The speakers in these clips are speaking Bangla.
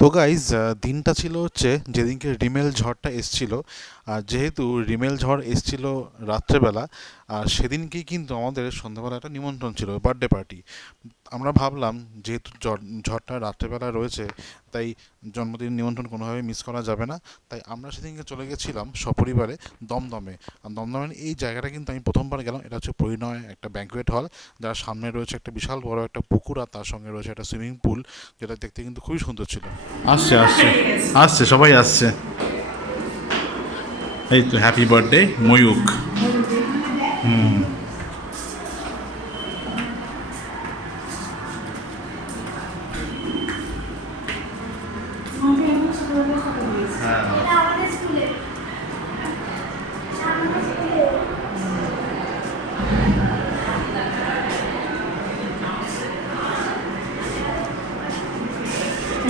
তো গাইজ দিনটা ছিল হচ্ছে যেদিনকে রিমেল ঝড়টা এসছিল। আর যেহেতু রিমেল ঝড় এসছিল রাত্রেবেলা, আর সেদিনকেই কিন্তু আমাদের সন্ধ্যাবেলা একটা নিমন্ত্রণ ছিল বার্থডে পার্টি আমরা ভাবলাম, যেহেতু ঝড়, ঝড়টা রাত্রেবেলা রয়েছে তাই জন্মদিন নিমন্ত্রণ কোনোভাবে মিস করা যাবে না। তাই আমরা সেদিনকে চলে গেছিলাম সপরিবারে দমদমে। আর দমদমের এই জায়গাটা কিন্তু আমি প্রথমবার গেলাম। এটা হচ্ছে পরিণয় একটা ব্যাঙ্কুয়েট হল যার সামনে রয়েছে একটা বিশাল বড় একটা পুকুর আর তার সঙ্গে রয়েছে একটা সুইমিং পুল যেটা দেখতে কিন্তু খুবই সুন্দর ছিল। আসছে আসছে। আসছে, সবাই আসছে। এই তো হ্যাপি বার্থডে ময়ূক হুম।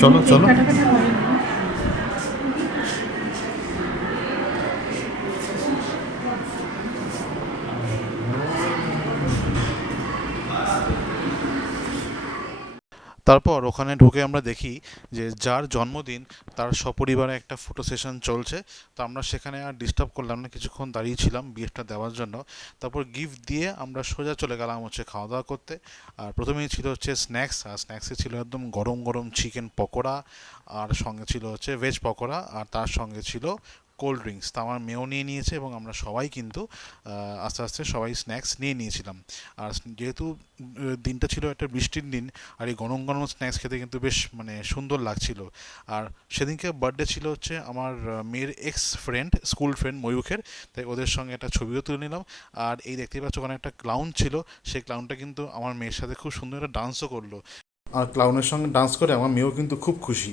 চলো চলো। তারপর ওখানে ঢুকে আমরা দেখি যে যার জন্মদিন তার সপরিবারে একটা ফটো সেশন চলছে। তো আমরা সেখানে আর ডিস্টার্ব করলাম না, কিছুক্ষণ দাঁড়িয়েছিলাম গিফটটা দেওয়ার জন্য। তারপর গিফট দিয়ে আমরা সোজা চলে গেলাম হচ্ছে খাওয়া দাওয়া করতে। আর প্রথমেই ছিল হচ্ছে স্ন্যাক্স আর স্ন্যাক্সে ছিল একদম গরম গরম চিকেন পকোড়া, আর সঙ্গে ছিল হচ্ছে ভেজ পকোড়া, আর তার সঙ্গে ছিল কোল্ড ড্রিঙ্কস তা আমার মেয়েও নিয়ে নিয়েছে এবং আমরা সবাই কিন্তু আস্তে আস্তে সবাই স্ন্যাক্স নিয়ে নিয়েছিলাম। আর যেহেতু দিনটা ছিল একটা বৃষ্টির দিন, আর এই গরম গরম স্ন্যাক্স খেতে কিন্তু বেশ মানে সুন্দর লাগছিল। আর সেদিনকে বার্থডে ছিল হচ্ছে আমার মেয়ের এক্স ফ্রেন্ড স্কুল ফ্রেন্ড ময়ূখের। তাই ওদের সঙ্গে একটা ছবিও তুলে নিলাম। আর এই দেখতেই পাচ্ছ ওখানে একটা ক্লাউন ছিল। সেই ক্লাউনটা কিন্তু আমার মেয়ের সাথে খুব সুন্দর একটা ডান্সও করল। আর ক্লাউনের সঙ্গে ডান্স করে আমার মেয়েও কিন্তু খুব খুশি।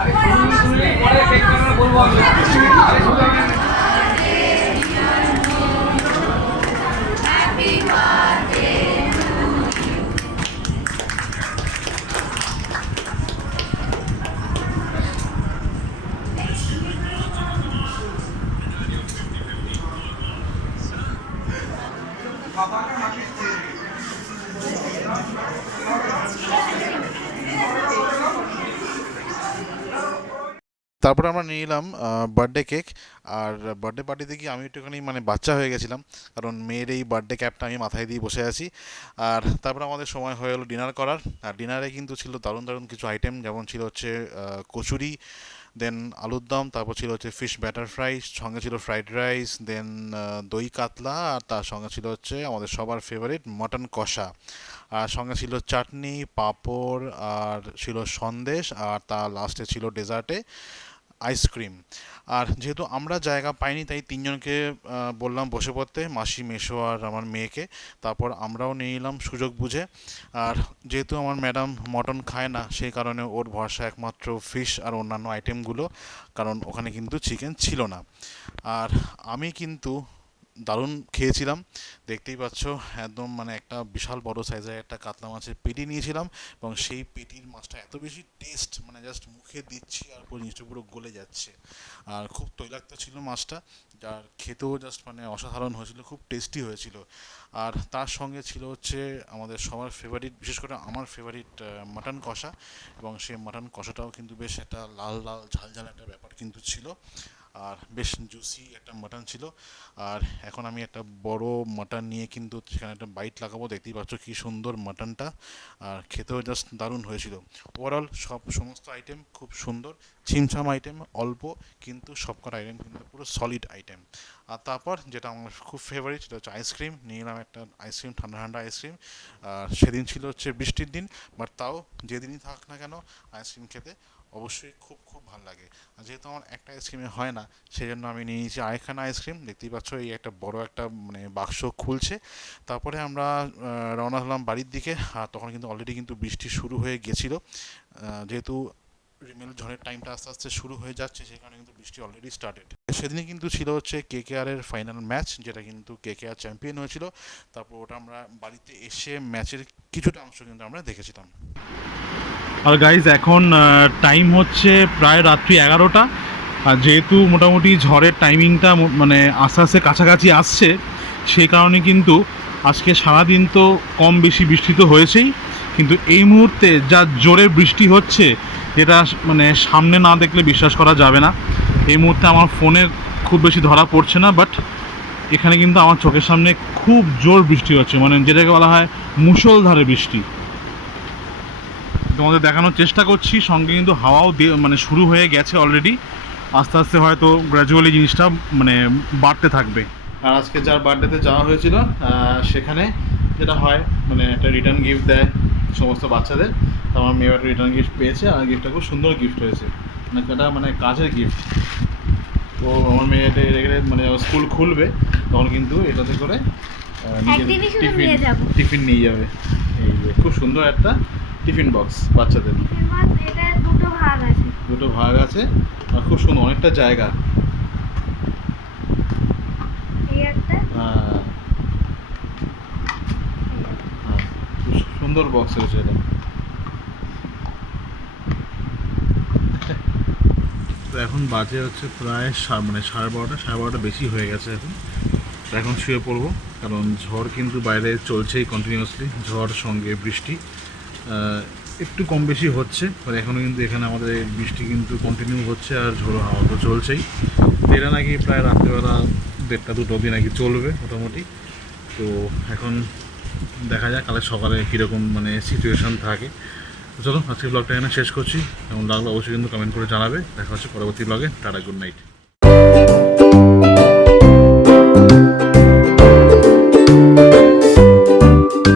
আরে শুনলে পরে চেক করব বলব আমি তারপরে আমরা নিয়ে নিলাম বার্থডে কেক আর বার্থডে পার্টিতে গিয়ে আমি একটুখানি মানে বাচ্চা হয়ে গেছিলাম। কারণ মেয়ের এই বার্থডে ক্যাপটা আমি মাথায় দিয়ে বসে আছি। আর তারপরে আমাদের সময় হয়ে গেলো ডিনার করার। আর ডিনারে কিন্তু ছিল দারুণ দারুণ কিছু আইটেম যেমন ছিল হচ্ছে কচুরি দেন আলুর দম, তারপর ছিল হচ্ছে ফিশ ব্যাটার ফ্রাই সঙ্গে ছিল ফ্রাইড রাইস দেন দই কাতলা আর তার সঙ্গে ছিল হচ্ছে আমাদের সবার ফেভারিট মটন কষা। আর সঙ্গে ছিল চাটনি, পাঁপড় আর ছিল সন্দেশ আর তার লাস্টে ছিল ডেজার্টে আইসক্রিম আর যেহেতু আমরা জায়গা পাইনি, তাই তিনজনকে বললাম বসে পড়তে, মাসি, মেশো আর আমার মেয়েকে। তারপর আমরাও নিয়ে নিলাম সুযোগ বুঝে। আর যেহেতু আমার ম্যাডাম মটন খায় না, সেই কারণে ওর ভরসা একমাত্র ফিশ আর অন্যান্য আইটেমগুলো কারণ ওখানে কিন্তু চিকেন ছিল না। আর আমি কিন্তু দারুণ খেয়েছিলাম। দেখতেই পাচ্ছ, একদম মানে একটা বিশাল বড় সাইজের একটা কাতলা মাছের পেটি নিয়েছিলাম এবং সেই পেটির মাছটা এত বেশি টেস্ট মানে জাস্ট মুখে দিচ্ছি আর পুরো জিনিসটা পুরো গলে যাচ্ছে। আর খুব তৈলাক্ত ছিল মাছটা, যার খেতেও জাস্ট মানে অসাধারণ হয়েছিল, খুব টেস্টি হয়েছিল। আর তার সঙ্গে ছিল হচ্ছে আমাদের সবার ফেভারিট বিশেষ করে আমার ফেভারিট মাটন কষা এবং সেই মাটন কষাটাও কিন্তু বেশ একটা লাল লাল, ঝাল ঝাল একটা ব্যাপার কিন্তু ছিল। আর বেশ জুসি একটা মাটন ছিল। আর এখন আমি একটা বড় মাটন নিয়ে কিন্তু সেখানে একটা বাইট লাগাবো। দেখতেই পাচ্ছ কি সুন্দর মাটনটা আর খেতেও জাস্ট দারুণ হয়েছিল। ওভারঅল সব সমস্ত আইটেম খুব সুন্দর। ছিমছাম আইটেম অল্প, কিন্তু সবকটা আইটেম কিন্তু পুরো সলিড আইটেম আর তারপর যেটা আমার খুব ফেভারিট সেটা হচ্ছে আইসক্রিম নিয়ে নিলাম একটা আইসক্রিম ঠান্ডা ঠান্ডা আইসক্রিম আর সেদিন ছিল হচ্ছে বৃষ্টির দিন বাট তাও যেদিনই থাক না কেন আইসক্রিম খেতে অবশ্যই খুব খুব ভালো লাগে। আর যেহেতু আমার একটা আইসক্রিমে হয় না সেই জন্য আমি নিয়ে নিয়েছি আরেকখানা আইসক্রিম দেখতেই পাচ্ছ এই একটা বড় একটা মানে বাক্স খুলছে। তারপরে আমরা রওনা হলাম বাড়ির দিকে। আর তখন কিন্তু অলরেডি কিন্তু বৃষ্টি শুরু হয়ে গেছিল। যেহেতু রিমেল ঝড়ের টাইমটা আস্তে আস্তে শুরু হয়ে যাচ্ছে, সেই কারণে কিন্তু বৃষ্টি অলরেডি স্টার্টেড সেদিনই কিন্তু ছিল হচ্ছে কে কে এর ফাইনাল ম্যাচ যেটা কিন্তু কে কে আর চ্যাম্পিয়ন হয়েছিল। তারপর ওটা আমরা বাড়িতে এসে ম্যাচের কিছুটা অংশ কিন্তু আমরা দেখেছিলাম। আর গাইজ এখন টাইম হচ্ছে প্রায় রাত্রি এগারোটা। আর যেহেতু মোটামুটি ঝড়ের টাইমিংটা মানে আস্তে আস্তে কাছাকাছি আসছে, সেই কারণে কিন্তু আজকে সারাদিন তো কম বেশি বৃষ্টি তো হয়েছেই। কিন্তু এই মুহূর্তে যা জোরে বৃষ্টি হচ্ছে এটা মানে সামনে না দেখলে বিশ্বাস করা যাবে না। এই মুহূর্তে আমার ফোনে খুব বেশি ধরা পড়ছে না বাট এখানে কিন্তু আমার চোখের সামনে খুব জোর বৃষ্টি হচ্ছে। মানে যেটাকে বলা হয় মুষলধারে বৃষ্টি। তোমাদের দেখানোর চেষ্টা করছি। সঙ্গে কিন্তু হাওয়াও মানে শুরু হয়ে গেছে অলরেডি আস্তে আস্তে হয়তো গ্র্যাজুয়ালি জিনিসটা মানে বাড়তে থাকবে। আর আজকে যার বার্থডেতে যাওয়া হয়েছিল সেখানে যেটা হয় মানে একটা রিটার্ন গিফট দেয় সমস্ত বাচ্চাদের। তো আমার মেয়ে একটা রিটার্ন গিফট পেয়েছে আর গিফটটা খুব সুন্দর গিফট হয়েছে। মানে এটা মানে কাজের গিফট তো আমার মেয়ে এটা রেখে মানে স্কুল খুলবে তখন কিন্তু এটাতে করে টিফিন নিয়ে টিফিন নিয়ে যাবে। এই খুব সুন্দর একটা টিফিন বক্স বাচ্চাদের। দুটো ভাগ আছে আর খুব সুন্দর অনেকটা জায়গা। হ্যাঁ, খুব সুন্দর বক্স হয়েছে এটা। তো এখন বাজে হচ্ছে প্রায় মানে সাড়ে বারোটা সাড়ে বারোটা বেশি হয়ে গেছে এখন। এখন শুয়ে পড়ব কারণ ঝড় কিন্তু বাইরে চলছেই কন্টিনিউয়াসলি ঝড় সঙ্গে বৃষ্টি। একটু কম বেশি হচ্ছে আর এখনও কিন্তু এখানে আমাদের বৃষ্টি কিন্তু কন্টিনিউ হচ্ছে আর ঝোড়ো হাওয়া তো চলছেই। এটা নাকি প্রায় রাত্রেবেলা দেড়টা দুটো অবধি নাকি চলবে মোটামুটি। তো এখন দেখা যাক কালে সকালে কীরকম মানে সিচুয়েশান থাকে। চলো আজকে ব্লগটা এখানে শেষ করছি। কেমন লাগল অবশ্যই কিন্তু কমেন্ট করে জানাবে। দেখা হচ্ছে পরবর্তী ব্লগে টাটা গুড নাইট